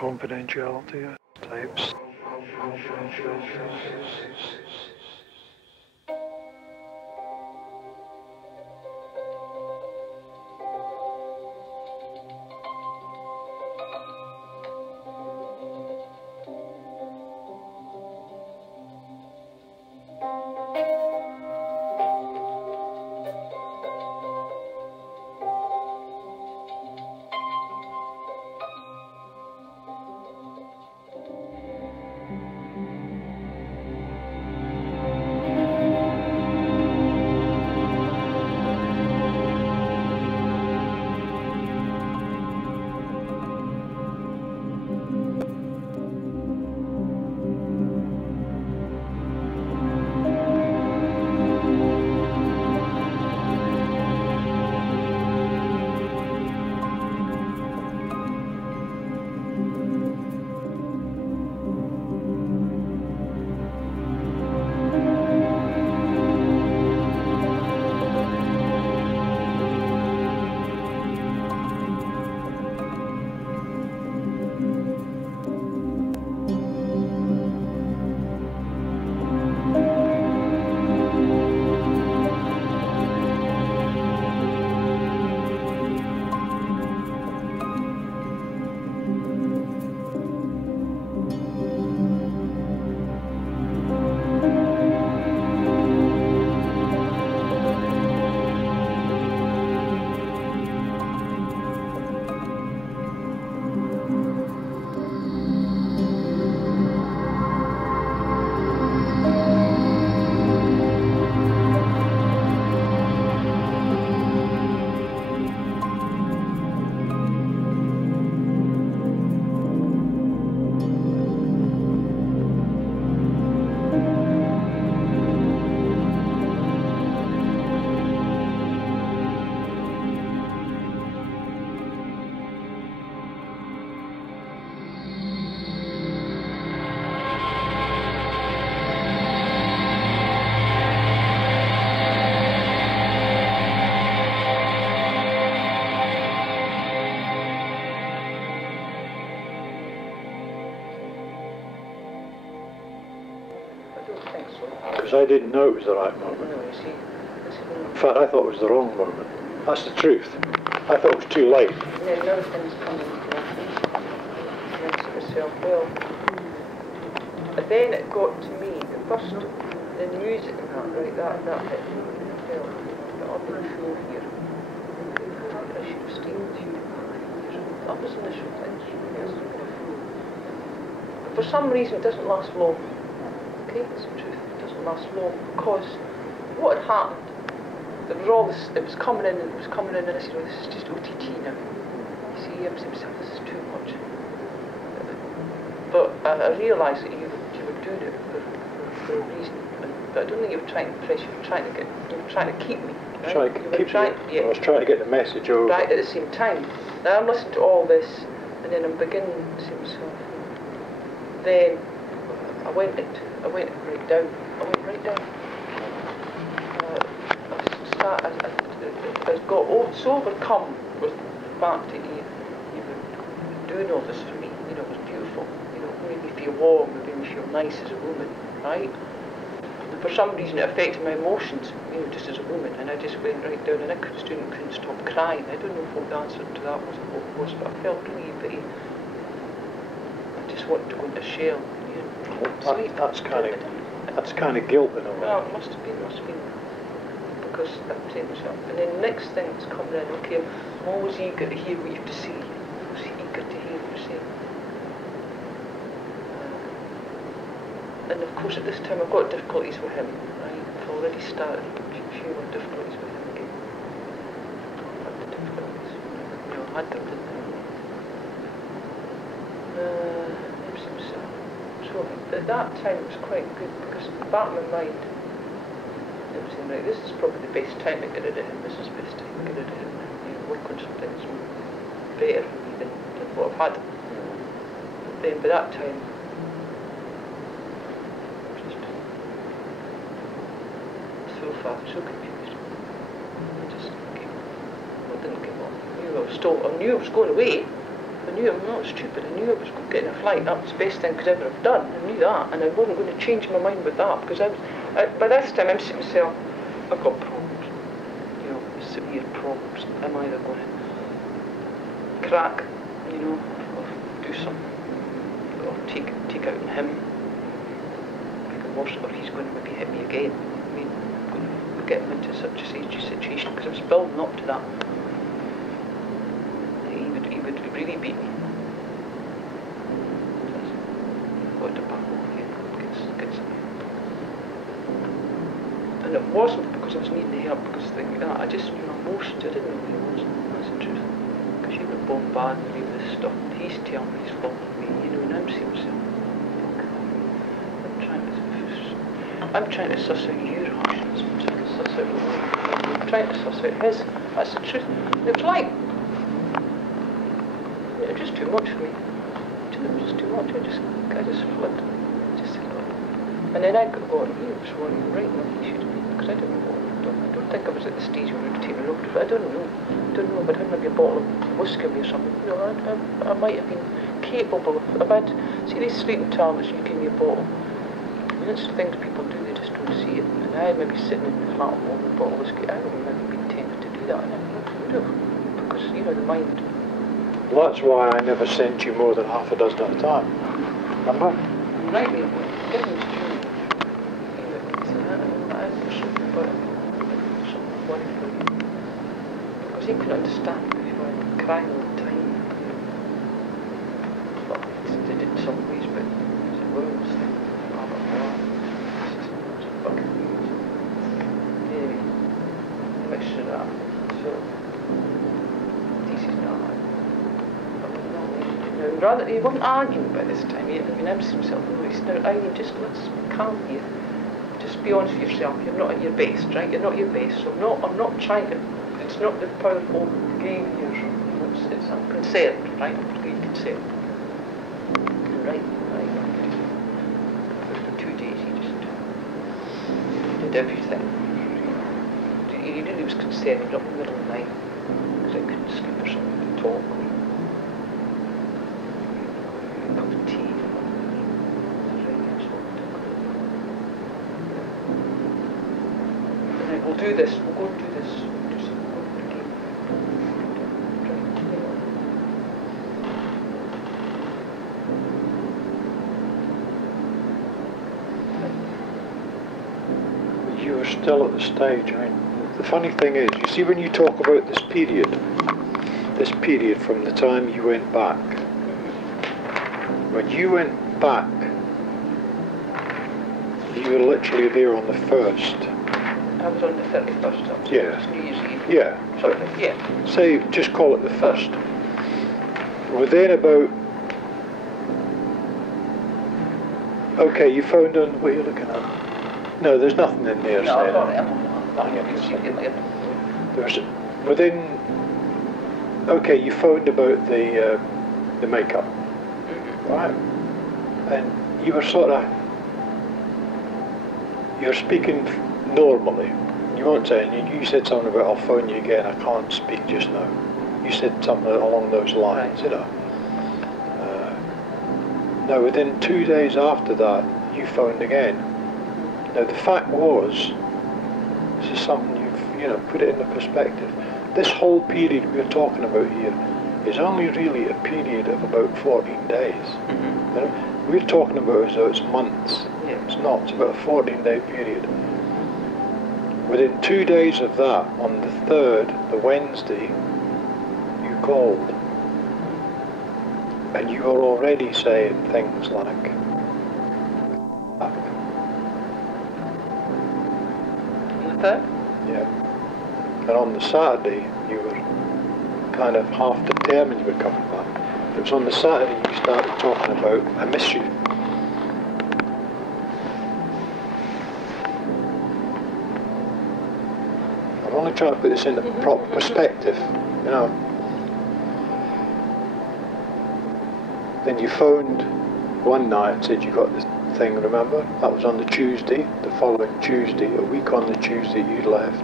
Confidentiality Tapes. Because I didn't know it was the right moment. In fact, I thought it was the wrong moment. That's the truth. I thought it was too late. Yeah, another thing's coming to myself, well. But then it got to me, the first, the music and that, right, that hit me. I felt that I've been show here. I should have stayed with you. That was the initial thing. Yes. But for some reason it doesn't last long. Okay, it's the truth. It doesn't last long because what had happened, there was all this, it was coming in and I said, oh, this is just OTT now. You see, I was himself, this is too much. But I realised that you were doing it for a reason. But I don't think you were trying to impress, you were trying to keep me. Right? I was trying to get the message over. Right at the same time. Now I'm listening to all this and then I'm beginning to see myself. Then I went right down. I got so overcome with the fact that you were doing all this for me. You know, it was beautiful. You know, it made me feel warm, it made me feel nice as a woman, right? And for some reason it affected my emotions, you know, just as a woman, and I just went right down and I couldn't stop crying. I don't know what the answer to that was, but I felt really very, I just wanted to go into shell. That's kind of guilt in a way. Well, it must have been, because I'm saying to myself. And then the next thing that's coming in, okay, I'm always eager to hear what you have to say. I'm always eager to hear what you say. And of course at this time I've got difficulties with him. I've already started a few more difficulties with him again. I've had the difficulties. You know, I had them, didn't I? So at that time it was quite good because in the back of my mind it was saying, right, this is probably the best time to get rid of him, this is the best time to get rid of him, you know, work on some things better for me than what I've had. But then by that time I was just so far, so confused. I just didn't give up. I knew I was going away. I knew I'm not stupid. I knew I was getting a flight. That was the best thing I could ever have done. I knew that, and I wasn't going to change my mind with that, because by this time I'm saying to myself, I've got problems, you know, severe problems. I'm either going to crack, you know, or do something, or take out on him, make it worse, or he's going to maybe hit me again. I mean, I'm going to get him into such a situation, because I was building up to that. He would really beat me. What a battle gets me. And it wasn't because I was needing the help, because things like that. I just, you know, emotions, I didn't know who he was. That's the truth. Because you were bombarding me with this stuff. He's telling me he's following me, you know, and I'm saying to myself, I'm trying to suss out your actions. I'm trying to suss out I'm trying to suss out his. That's the truth. And it was like, it was just too much for me. It was just too much. I just flipped. And then I got he was wanting right when he should have been, because I didn't know what I'd done. I don't think I was at the stage where I'd taken a look. I don't know. But I had maybe a bottle of whiskey or something. You know, I might have been capable of. I've had, see these sleeping tablets, you give me a bottle. I mean, it's the things people do, they just don't see it. And I might be sitting in the flat with a bottle of whiskey. I would have maybe been tempted to do that. And I would have, because, you know, the mind. Well, that's why I never sent you more than half a dozen at a time. Remember? Right, mate. Give me the because he couldn't understand if you were crying all the time. Well, they did in some ways, but it's a woman's thing. Blah, blah, blah. It's just fucking weird. Anyway, a mixture of that. So, this is not. Rather, he wasn't arguing by this time. He announced himself. He said, "No, Irene, just let's calm here. Just be honest with yourself. You're not at your best, right? You're not your best. So I'm not trying to. It's not the powerful game here. I'm concerned, right? I'm pretty concerned. Right. For 2 days, he just did everything. He really was concerned. He got in the middle of the night because I couldn't sleep or something to talk. Cup of tea. And we'll do this. We'll go and do this. You were still at the stage. I mean, the funny thing is, you see, when you talk about this period from the time you went back. When you went back, you were literally there on the 1st. I was on the 31st. Yeah. New Year's Eve. Yeah. Something, yeah. Say, just call it the 1st. Within about... Okay, you phoned on... What are you looking at? No, there's nothing in there No, saying... I've got it. I'm on There's... Within... Okay, you phoned about the makeup. Right, and you were sort of, you're speaking normally. You weren't saying, you said something about, I'll phone you again, I can't speak just now. You said something along those lines, you know. Now, within 2 days after that, you phoned again. Now, the fact was, this is something you've, you know, put it into perspective. This whole period we're talking about here is only really a period of about 14 days. Mm-hmm. You know, we're talking about as though it's months. Yeah. It's not, it's about a 14-day period. Within 2 days of that, on the 3rd, the Wednesday, you called. And you were already saying things like, On the 3rd? yeah. And on the Saturday, you were kind of half determined you were coming back. It was on the Saturday you started talking about, I miss you. I'm only trying to put this into proper perspective, you know. Then you phoned one night and said you got this thing, remember? That was on the Tuesday, the following Tuesday, a week on the Tuesday you'd left,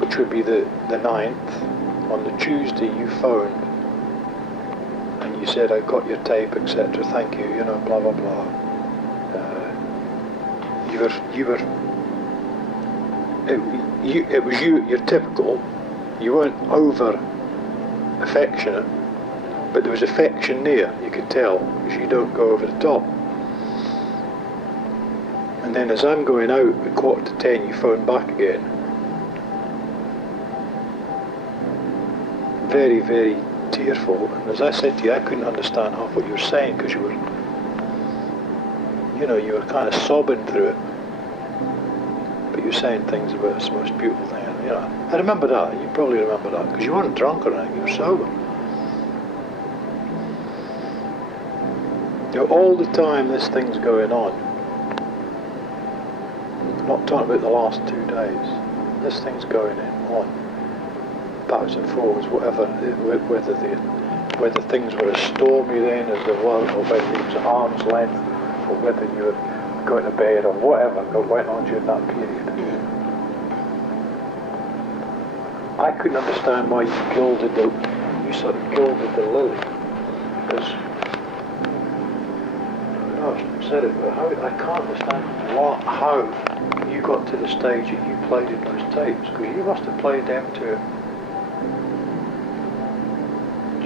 which would be the 9th. On the Tuesday you phoned you said, I got your tape, etc. Thank you. You know, blah blah blah. It was you. You're typical. You weren't over affectionate, but there was affection there. You could tell, because you don't go over the top. And then as I'm going out at 9:45, you phone back again. Very, very tearful. And as I said to you, I couldn't understand half what you were saying, because you were kind of sobbing through it. But you were saying things about it's the most beautiful thing. You know, I remember that. You probably remember that, because you weren't drunk or anything. You were sober. You know, all the time this thing's going on. I'm not talking about the last 2 days. This thing's going on. Backwards and forwards, whatever, whether things were as stormy then as they were, or whether it was at arm's length, or whether you were going to bed, or whatever that went on during that period. I couldn't understand why you sort of gilded the lily, because I said it, but I can't understand how you got to the stage that you played in those tapes, because you must have played them to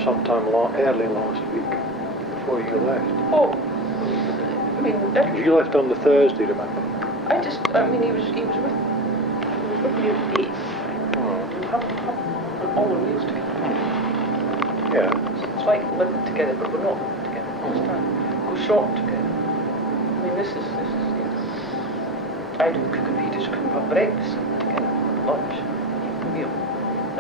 sometime early last week before you left. Oh, I mean, you left on the Thursday, remember? he was with me every day. We have all the meals together. Yeah. It's like living together, but we're not living together all the time. Go shop together. I mean, this is I do cook and he does cook and have breakfast together, lunch, meal.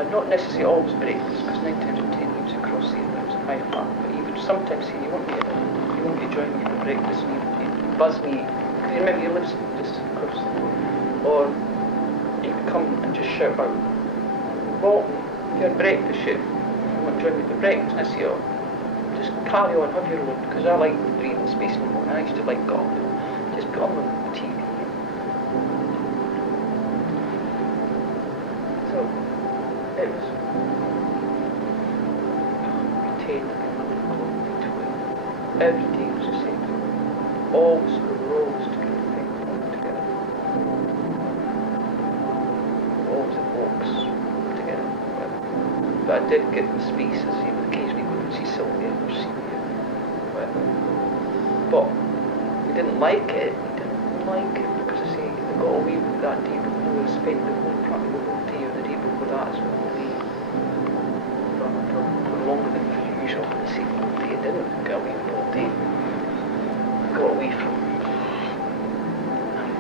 And not necessarily always breakfast, because 9 times out of 10 he was across the house in my flat. But he would sometimes say, you want me to join me for breakfast, and he'd buzz me, because you remember he lives just across the road. Or he would come and just shout out, Bolton, if you had breakfast, you want to join me for breakfast? And I say, oh, just carry on, have your own, because I like breathing space in the morning. I used to like God. Just put on the TV. So, it was 10, 11 o'clock, 12. Every day was the same. Always, we were always together, together. Always at walks together. But I did get the spaces, he would occasionally go and see Sylvia or see me. But we didn't like it. Because I say they got away with that day before, we spent the whole day or the day before that as well. For longer than usual. I say all day, I didn't get away with all day. I got away from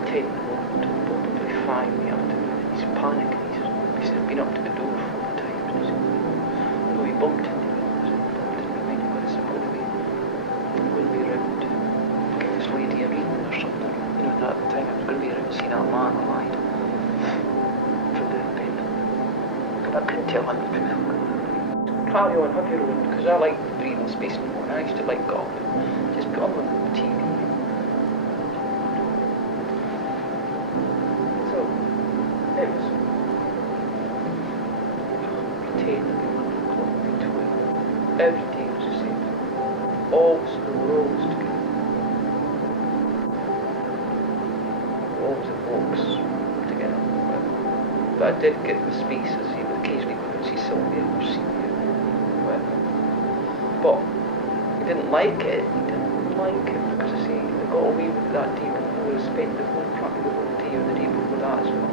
10 in the morning to probably 5 in the afternoon. He's panicking. He's been up to the door 4 times. And he said, no, he bumped into me. I said, bumped into me. What is it going to be? I'm going to be around to get this lady Irene or something. You know, at that time I was going to be around seeing that man alive from the bed. But I couldn't tell him the truth. Carry on, have your own, because I like breathing space in the morning. I used to like God. Just put on the TV. So, it was 10, 11 o'clock, 12. Every day was the same. Always, we were always together. Always at walks together. But I did get the spaces. He would occasionally go and see Sylvia or see me. But he didn't like it. Because I say they got away with that day before. We spent the whole day or the day before that as well.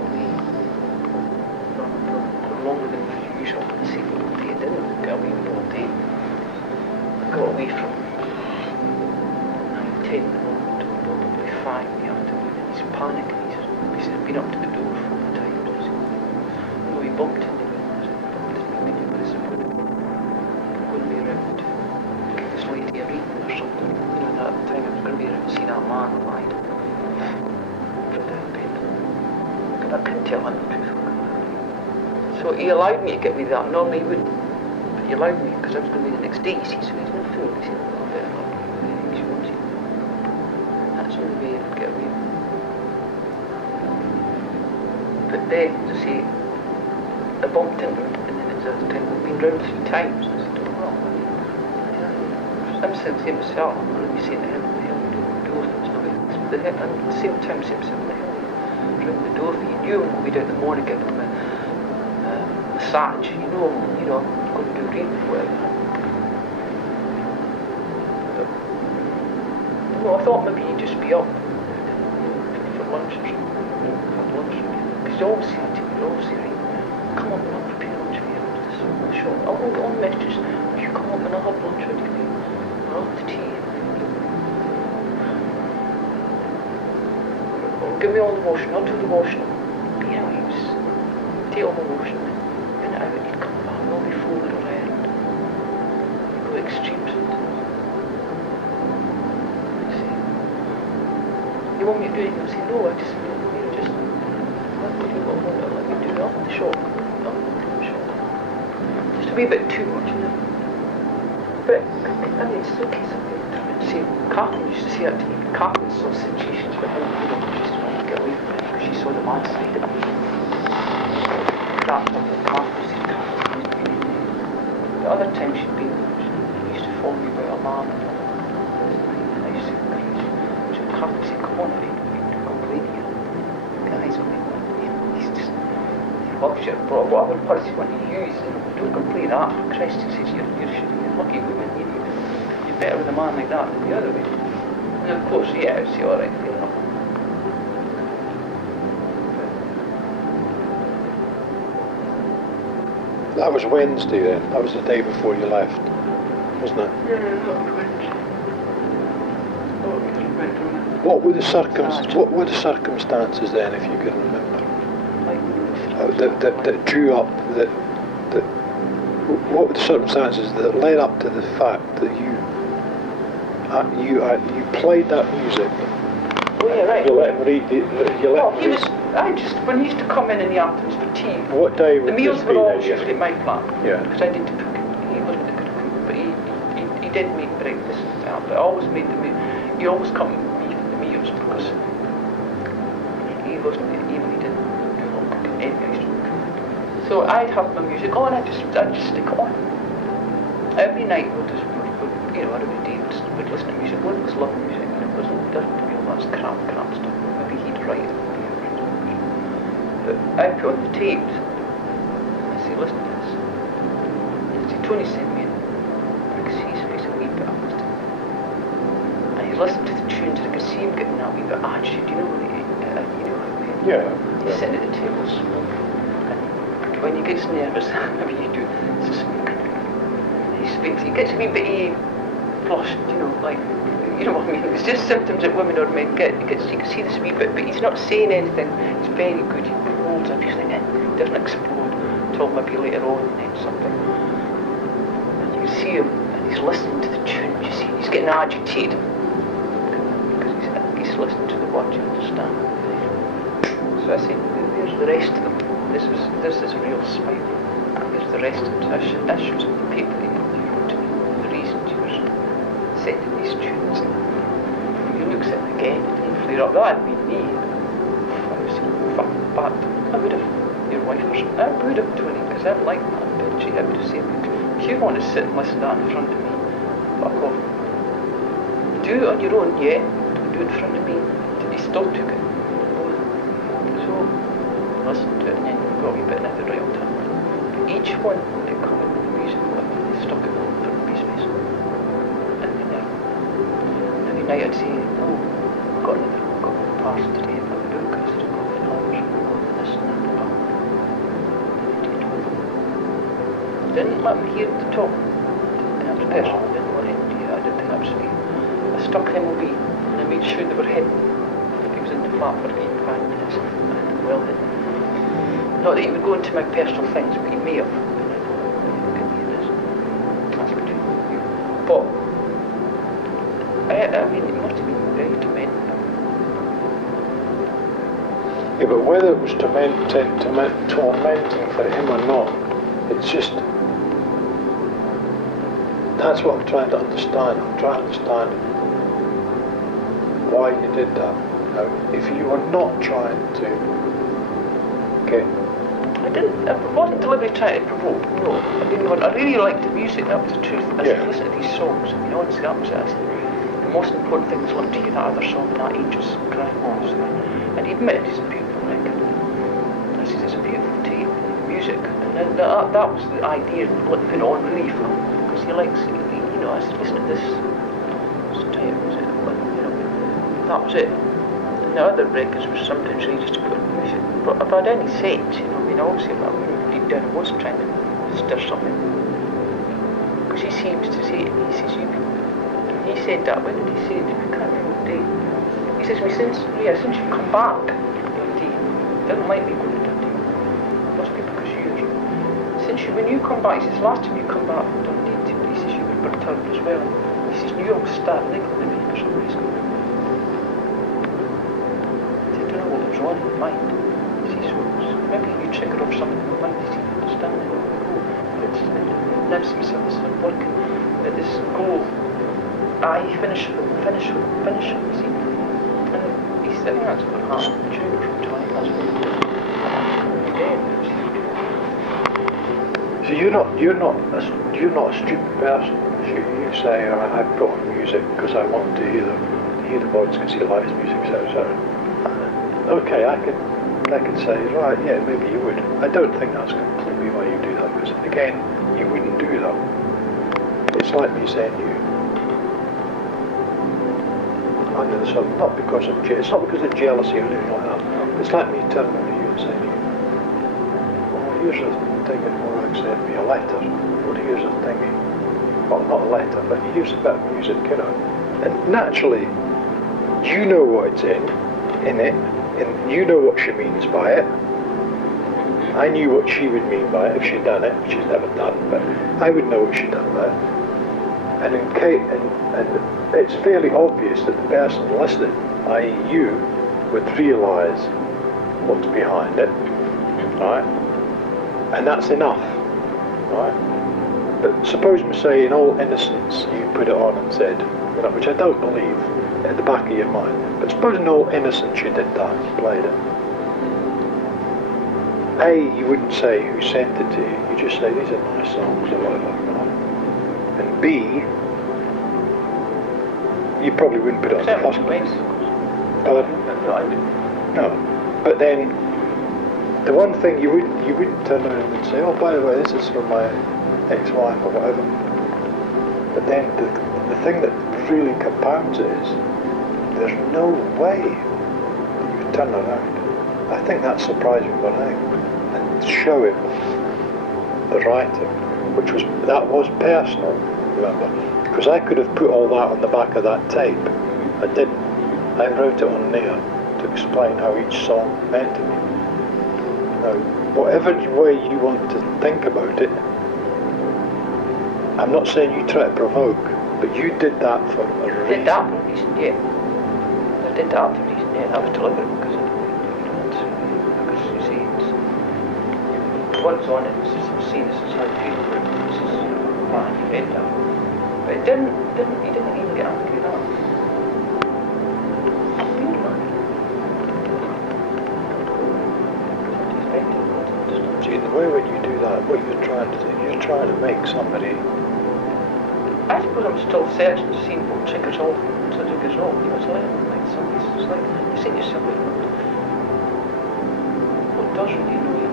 For longer than usual. I say all day. I didn't get away with all day. I got away from 10 in the morning to probably 5 in the afternoon. And he's panicking. He's been up to the door 4 times. I said, no, he bumped into me. I said, bumped into me. What is it going to be? I'm going to be around to get this lady Irene or something. You know, at that time I was going to be around seeing that man alive from the bed. But I couldn't tell him the truth. So he allowed me to get with that. Normally he wouldn't. But he allowed me because I was going to be the next day, you see, so he's no fool. He said, well, I better not do anything she wants you. That's the only way I could get away with it. But then, to say, I bumped into him, and then it's a time we've been round 3 times. And I said, oh, well, yeah. I'm saying the same myself. When you say the hill, and at the same time, same the hill, around the door for you. You know, we'd out in the morning, give them a massage. You know, going to do reading for whatever. Well, I thought maybe you'd just be up for lunch or something. Have lunch. Because you always say to me, right, come up and I'll prepare lunch for you after this shop. I'll hold on messages. You come up and I'll have lunch ready for you. I'll have the tea. Or give me all the washing. I'll do the washing. But you know, he was take all the washing. And out, he'd come back and all be folded around. Go extremes. You want me to do it? I say, no, I just, let me do what I want to let me do. I'm in the shop. Just a wee bit too much, you know. But, I mean, it's okay something. See, Catherine used to say that to me. Catherine saw situations with him, she just wanted to get away from it because she saw the man side of it. That's what Catherine said. The other time she used to phone me about a man and all. I used to Catherine said, come on, I don't complain here. Guys, I mean, he's just, he loves you, but whatever words you want to use, don't complain that. For Christ, he says, you're a lucky woman, you're better with a man like that than the other way. And of course, yeah, I say, alright, fair enough. That was Wednesday then, that was the day before you left, wasn't it? Yeah, that was Wednesday. What were the circumstances then, if you can remember? That drew up what were the circumstances that led up to the fact that you played that music? Oh yeah, right. You let him read it. When he used to come in the afternoons for tea. What day would the meals this were be always then? usually at my flat. Yeah. Because I didn't cook. He wasn't a good cook, but he did make breakfast and that. But I always made the meal. He always come meals because he wasn't, even he didn't do a lot of cooking anyway. So I'd have my music on, I'd just stick it on. Every night we'd every day we'd listen to music. One was love music and it wasn't, that's crap stuff. Maybe he'd write it. But I put on the tapes. I say, listen to this. And see, Tony sent me in. I could see his face a wee bit after. And he's listening to the tunes and I could see him getting that wee bit agitated, you know what Yeah. He's sitting at the table smoking. And when he gets nervous, maybe you do, he gets a wee bit flushed, like, you know what I mean? It's just symptoms that women or men get. You can see this wee bit, but he's not saying anything. He's very good. He holds everything in. He doesn't explode until maybe later on and then something. And you see him, and he's listening to the tunes. You see, he's getting agitated because he's listening to the words. You understand? So I said, there's the rest of them. This is real spite. There's the rest of them. So I showed some people you wrote to me. The reasons you were sending these tunes. He looks at it again and he flare up. That had been me. I was but I would have, your wife or something, I would have Tony, because I'm like that, but I would have said, if you want to sit and listen to that in front of me, fuck off. Do it on your own, yeah, don't do it in front of me. He still took it. So, listen to it and then we got a wee bit into the real time. But each one that come in with the music, they stuck it on for a piece of music. Every night I'd say, oh, I've got one parcel today, I've got a book, I've got flowers, I've got this and that. Didn't let me hear the talk. That was personal, I didn't want him to hear that, I didn't think that was me. I stuck him away and I made sure they were hidden. He was in the flat for 5 minutes, and I had them well hidden. Not that he would go into my personal things, but he may have. That's between you. But I mean, it must have been very tormenting. Yeah, but whether it was tormenting for him or not, it's just, that's what I'm trying to understand. I'm trying to understand why you did that. Now, if you were not trying to get I wasn't deliberately trying to provoke, no. I really liked the music, that was the truth. I should listen to these songs, honestly, that was it. The most important thing was listening to hear that other song in that age was crying honestly. And he admitted it's a beautiful record. I said, it's a beautiful tape, music. And then that was the idea of putting on really for him. Because he likes, I said, listen to this. It's tape, was it? That was it. And the other records were sometimes really just to put on music. But if I had any sense, obviously I wouldn't deep down I was trying to stir something. Because he seems to say, he says, he said that, when did he say it? I can't remember the day. He says to me, since you've come back, Dundee, didn't like me going to Dundee. Must be because when you come back, he says, last time you come back from Dundee to me, he says, you were burnt out as well. He says, you always start niggling at me for some reason. I don't know what was on in my mind. He says, maybe you trigger off something in my mind, he says, understand it, it's announced himself as working at this goal. Finish it, you see. And he's sitting there, that's about half the tune from time, that's what he did. So you're not a stupid person. You say, I put on music because I want to hear the words because he likes music, so. Okay, I could say, right, yeah, maybe you would. I don't think that's completely why you do that, because again, you wouldn't do that. It's like me saying under the sun, not because of it's not because of jealousy or anything like that. It's like me turning over to you and saying, well, here's a thing if Morag sent me a letter, or here's a thing, well, not a letter, but here's a bit of music, And naturally, you know what it's in it, and you know what she means by it. I knew what she would mean by it if she'd done it, which she's never done, but I would know what she'd done by it. And it's fairly obvious that the person listening, i.e. you, would realise what's behind it, right? And that's enough, right? But suppose we say in all innocence you put it on and said, which I don't believe, at the back of your mind, but suppose in all innocence you did that, you played it. A, you wouldn't say who sent it to you, you just say these are nice songs or whatever, right? And B, you probably wouldn't put it on the first place. No. But then the one thing you wouldn't turn around and say, oh, by the way, this is from my ex-wife or whatever. But then the thing that really compounds it is there's no way that you turn around. I think that's surprising one thing. And show him the writing, that was personal, remember? Because I could have put all that on the back of that tape. I didn't. I wrote it on there to explain how each song meant to me. Now, whatever way you want to think about it, I'm not saying you try to provoke, but you did that for a reason. I did that for a reason, yeah. I did that for a reason, yeah. That was deliberate because you see, what's on it, this is obscene, this is how beautiful, this is man, you read that. But he didn't even get angry at that. See, the way when you do that, what you're trying to do, you're trying to make somebody... I suppose I'm still searching to see what triggers off, what triggers off. It's like somebody's, it's like, you say to yourself, what does really know you?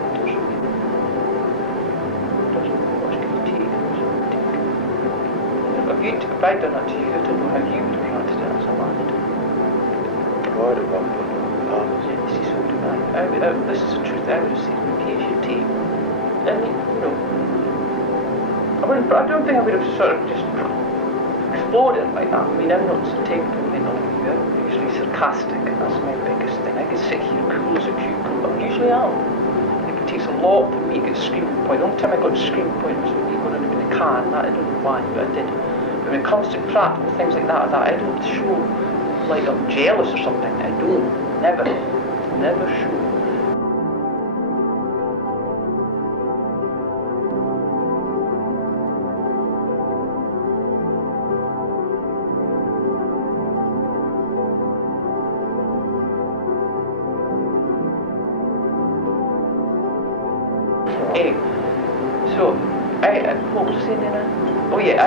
What does really know? What doesn't know? What's going to take? What's going to take? If I'd done that to you, I don't know how you would have reacted to it as a man. I'd have gone for This is what this is the truth. I would have said, here's your tape. And I don't think I would have sort of just exploded like that. I mean, I'm not so tape, I'm usually sarcastic. That's my biggest thing. I can sit here cool as a cucumber. I usually am. It takes a lot for me to get a screaming point. The only time I got a screaming point was when you got into the car, and that I don't know why, but I did. But when it comes to practical things like that, I don't show like I'm jealous or something. I don't. Never show. saying now? Oh yeah, I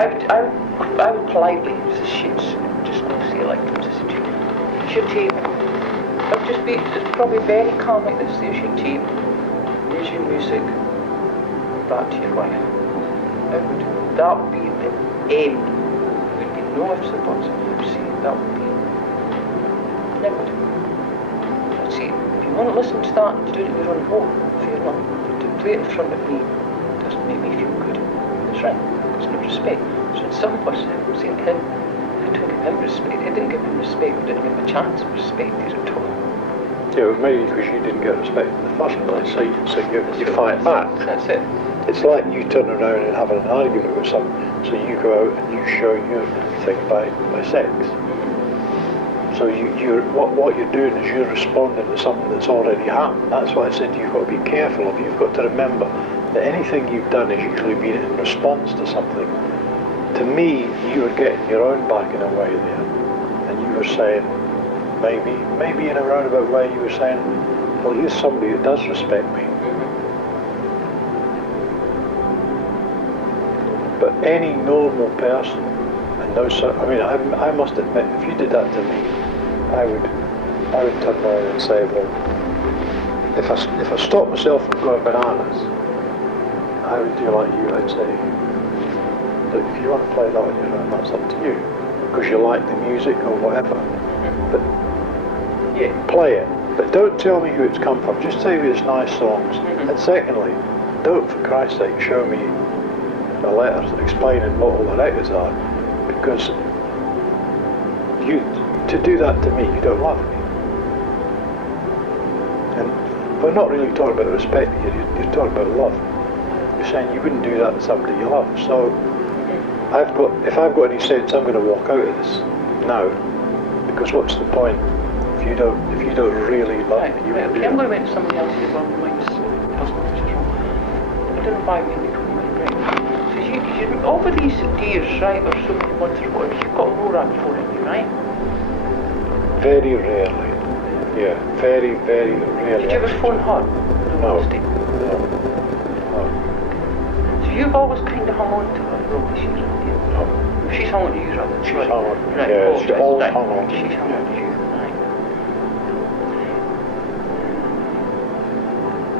would politely say shit, just not say like this. It's your tape. I'd just be, it's probably very calm like this. There's your tape. There's your music. Back to your wife. That would be the end. There would be no ifs or buts. I would say that would be. Never. I'd say if you want to listen to that and do it at your own home, fair enough. But to play it in front of me doesn't make me feel good. That's right. There's no respect. So in some person, I'm saying to him, I don't give him respect. I didn't give him respect. I didn't give him a chance of respect here at all. Yeah, well, maybe because you didn't get respect in the first place, so you fight back. That's it. It's like you turn around and having an argument with someone, so you go out and you show your thing by sex. So what you're doing is you're responding to something that's already happened. That's why I said you've got to be careful of. You've got to remember that anything you've done is usually been in response to something. To me, you were getting your own back in a way there, and you were saying, maybe in a roundabout way, you were saying, well, here's somebody that does respect me. But any normal person, and I must admit, if you did that to me, I would turn around and say, well, if I stop myself from going bananas, I would do like you. I'd say, look, if you want to play that on your own, that's up to you, because you like the music or whatever. But yeah, play it. But don't tell me who it's come from. Just tell me it's nice songs. And secondly, don't, for Christ's sake, show me a letter explaining what all the records are, because to do that to me, you don't love me. And we're not really talking about respect here, you're talking about love. You're saying you wouldn't do that to somebody you love. So if I've got any sense, I'm going to walk out of this now, because what's the point if you don't really love me? Right, okay, I'm going to mention somebody else here along the lines which is wrong. I don't know why we need to come right. So you over these years, right, or so many months or whatever, you've got more on phone in you, right? Very rarely. Yeah, very, very rarely. Did you ever phone her? No. So you've always kind of hung on to her all these years, haven't you? No. She's hung on to you, rather. She's hung on. Right. Yeah, Oh, she's always right. hung on. She's hung on to you, right.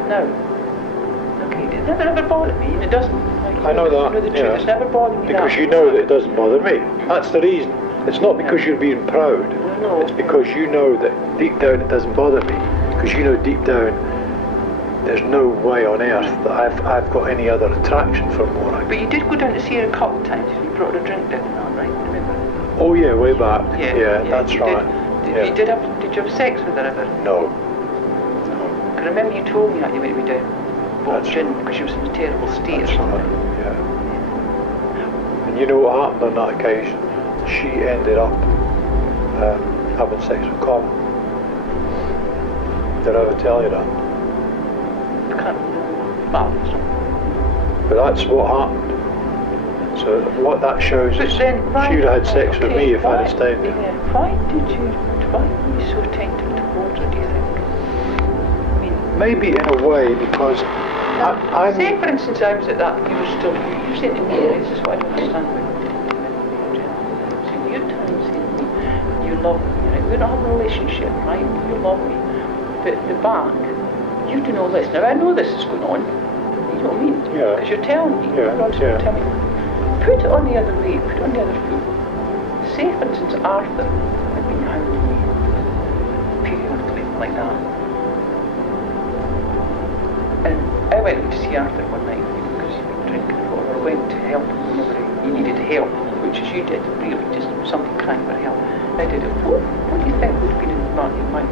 No. Okay, it never bothered me, and it doesn't. I know that. You know the truth, it's never bothered me. Because you know that it doesn't bother me. That's the reason. It's not because you're being proud. No. It's because you know that deep down it doesn't bother me. Because you know deep down there's no way on earth that I've got any other attraction for Mora. But you did go down to see her a couple of times, and you brought her a drink down and that, right? Remember? Oh yeah, way back. Yeah, that's right. Did you have sex with her ever? No. Because I remember you told me that you went down. Bought gin because she was in a terrible state or something. Right. Yeah. And you know what happened on that occasion? She ended up having sex with Colin. Did I ever tell you that? I can't remember. But that's what happened. So what that shows is she would have had sex with me if I'd have stayed there. Yeah. Why were you so attentive towards her, do you think? I mean, maybe in a way because say for instance I was at that, you were still, you said to me, this is what I don't understand about you. So you're trying to say to me, you love me, right? We don't have a relationship, right? You love me. But at the back, you do all this. Now I know this is going on, you know what I mean? Yeah. Because you're telling me, you're telling me. Put it on the other way, put it on the other foot. Say for instance Arthur had been hounding me periodically like that. And I went to see Arthur one night because he'd been drinking or I went to help him whenever he needed help, which is you did, really, just something crying for help. I did it. What do you think would have been in your mind?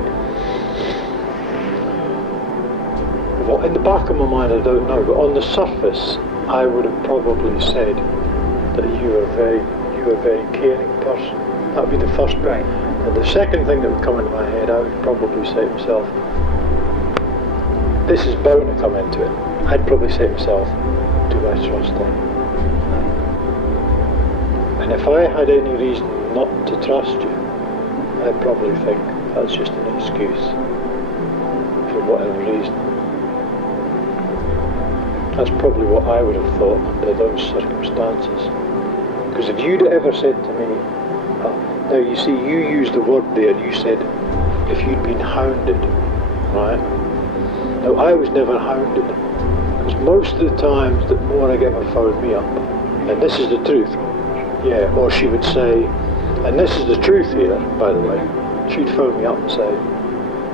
Well, in the back of my mind I don't know, but on the surface I would have probably said that you were a very caring person. That would be the first bit. Right. And the second thing that would come into my head, I would probably say to myself, this is bound to come into it. I'd probably say to myself, do I trust her? And if I had any reason not to trust you, I'd probably think that's just an excuse for whatever reason. That's probably what I would have thought under those circumstances. Because if you'd ever said to me, now you see, you used the word there, you said, if you'd been hounded, right? Now I was never hounded, because most of the times that Morag ever phoned me up, and this is the truth, yeah, or she would say, and this is the truth here, by the way, she'd phone me up and say,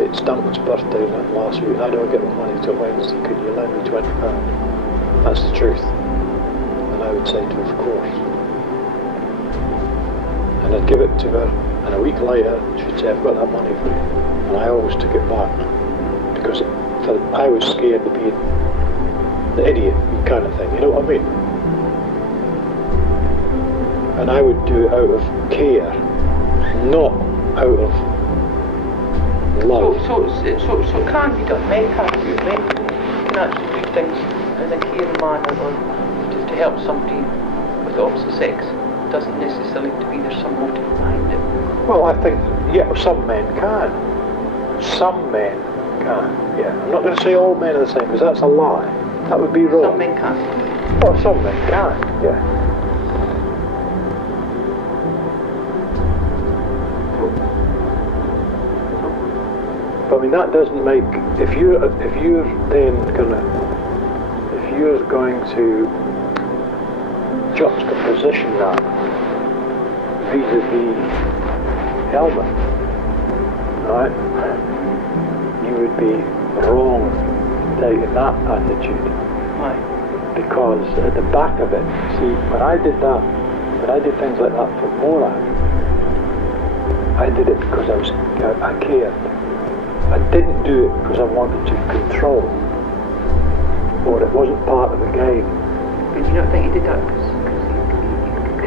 it's Duncan's birthday last week, I don't get my money till Wednesday, could you lend me £20? That's the truth. And I would say to her, of course. And I'd give it to her, and a week later she'd say, I've got that money for you. And I always took it back, because I was scared of being the idiot kind of thing, you know what I mean? And I would do it out of care, not out of love. So it can be done, men can do it, men can actually do things in a caring manner, or just to help somebody with the opposite sex. It doesn't necessarily have to be there's some motive behind it. Well, I think, yeah, some men can. Some men can, yeah. I'm not going to say all men are the same, because that's a lie. That would be wrong. Some men can. Well, some men can, yeah. But I mean, that doesn't make, if you're going to juxtaposition that vis-a-vis Helmet, right? You would be wrong taking that attitude. Why? Because at the back of it, see, when I did things like that for Morag, I did it because I cared. I didn't do it because I wanted to control, or it wasn't part of the game. But you don't think he did that because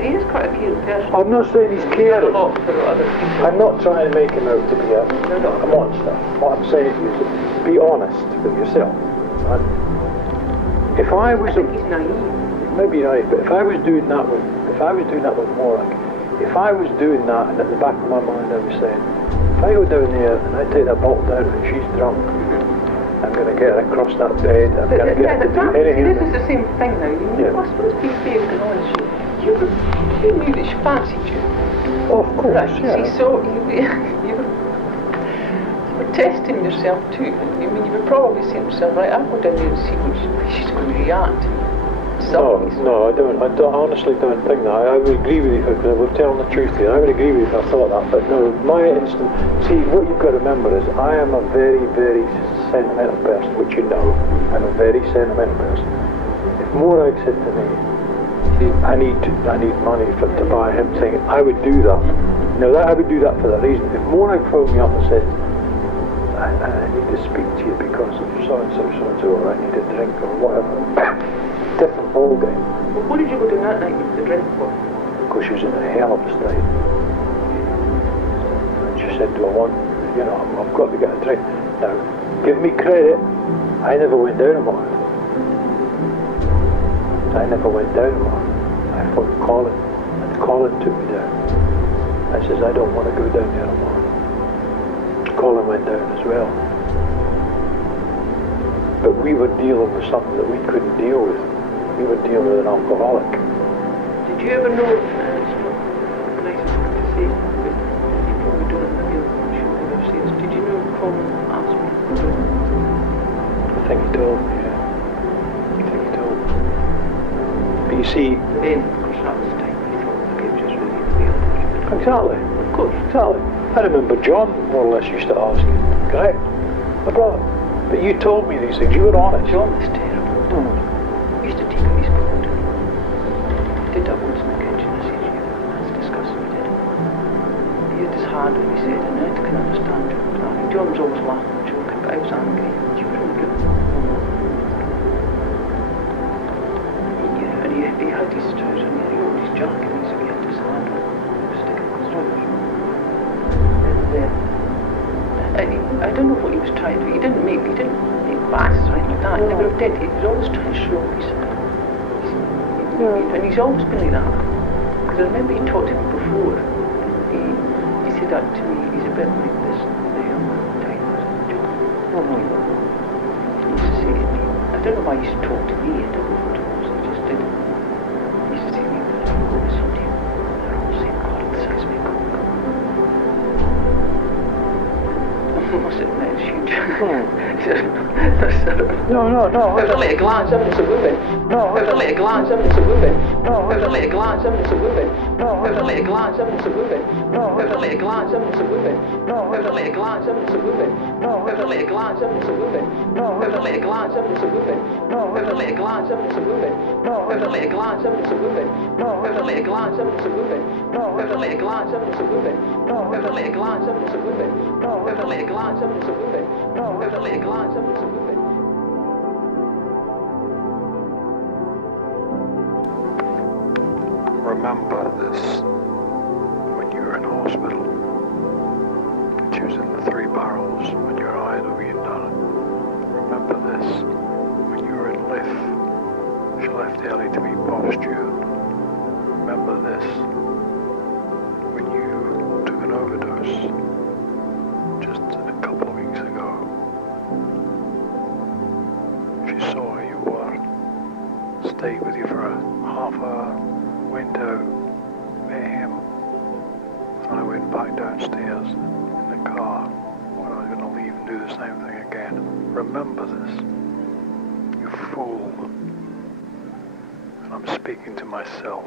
he is quite a caring person? I'm not saying he's caring. A lot for other people. I'm not trying to make him out to be a monster. What I'm saying is, be honest with yourself. And if I was, I think he's naive. Maybe naive, but if I was doing that with Morag, if I was doing that, and at the back of my mind I was saying, if I go down there and I take that bottle down and she's drunk, I'm going to get her across that bed, I'm going to get her to do anything. This is the same thing now. You must be fair and honest. You knew that she fancied you. Oh, of course, right. yeah. See, so you were testing yourself too. I mean, you were probably saying to yourself, right, I'll go down there and see how she's going to react. No, I honestly don't think that. I would agree with you, because I would tell the truth here. I would agree with you if I thought that, but no, my instant, see, what you've got to remember is I am a very, very sentimental person, which you know. I'm a very sentimental person. If Morag said to me, I need money to buy him thing, I would do that. I would do that for that reason. If Morag phoned me up and said, I need to speak to you because of so-and-so, or I need a drink, or whatever, different ball game. Well, what did you go down that night with the drink for? Because she was in a hell of a state. And she said, do I want, I've got to get a drink. Now, give me credit, I never went down a more. I never went down more. I phoned Colin, and Colin took me down. I says, I don't want to go down there anymore. Colin went down as well. But we were dealing with something that we couldn't deal with. We were dealing with an alcoholic. Did you ever know, it's not nice to say, but you probably don't know the show, did you know Colin asked me? I think he told me, yeah. I think he told me. But you see... Then, of course, that was the time when he thought the game just really failed. Exactly. Of course. Exactly. I remember John more or less used to ask you, correct? My brother. But you told me these things, you were honest. John was terrible. He used to take out his coat. He did that once in the kitchen. I said, yeah, that's disgusting, he did. He had his hand and he said, and I can understand John was laughing. John was always laughing and joking, but I was angry. You were really good. And he had his trousers and he opened his jacket and he had his hand on it. Sticking his trousers. I don't know what he was trying to do. He didn't make glasses or anything like that. He never did. He was always trying to show his. And he's always been like that. Because I remember he talked to me before. He said that to me. He's a bit like this. The type of John. He used to say to me, I don't know why he used to talk to me, I don't know what it was, he just did. He used to say to me, "I'll go with somebody, they're all the same colour, the size of my cock." I must admit, it's huge. No. With a little glance, it's a woman. With a little glance, it's a woman. With a little glance, it's a woman. With a little glance, it's a woman. With a little glance, it's a woman. With a little glance, it's a woman. With a little glance, it's a woman. With a little glance, it's a woman. With a little glance, it's a woman. With a little glance, it's a woman. With a little glance, it's a woman. With a little glance, it's a woman. With a little glance, it's a woman. With a little glance, it's a woman. With a little glance, it's a woman. Remember this when you were in hospital, choosing the 3 barrels when your eyes were being done. Remember this when you were in Liff, she left early to meet Bob Stewart. Remember this when you took an overdose just a couple of weeks ago. She saw who you were, stayed with you for a half hour, went out, met him, and I went back downstairs in the car when I was going to leave and do the same thing again. Remember this, you fool. And I'm speaking to myself.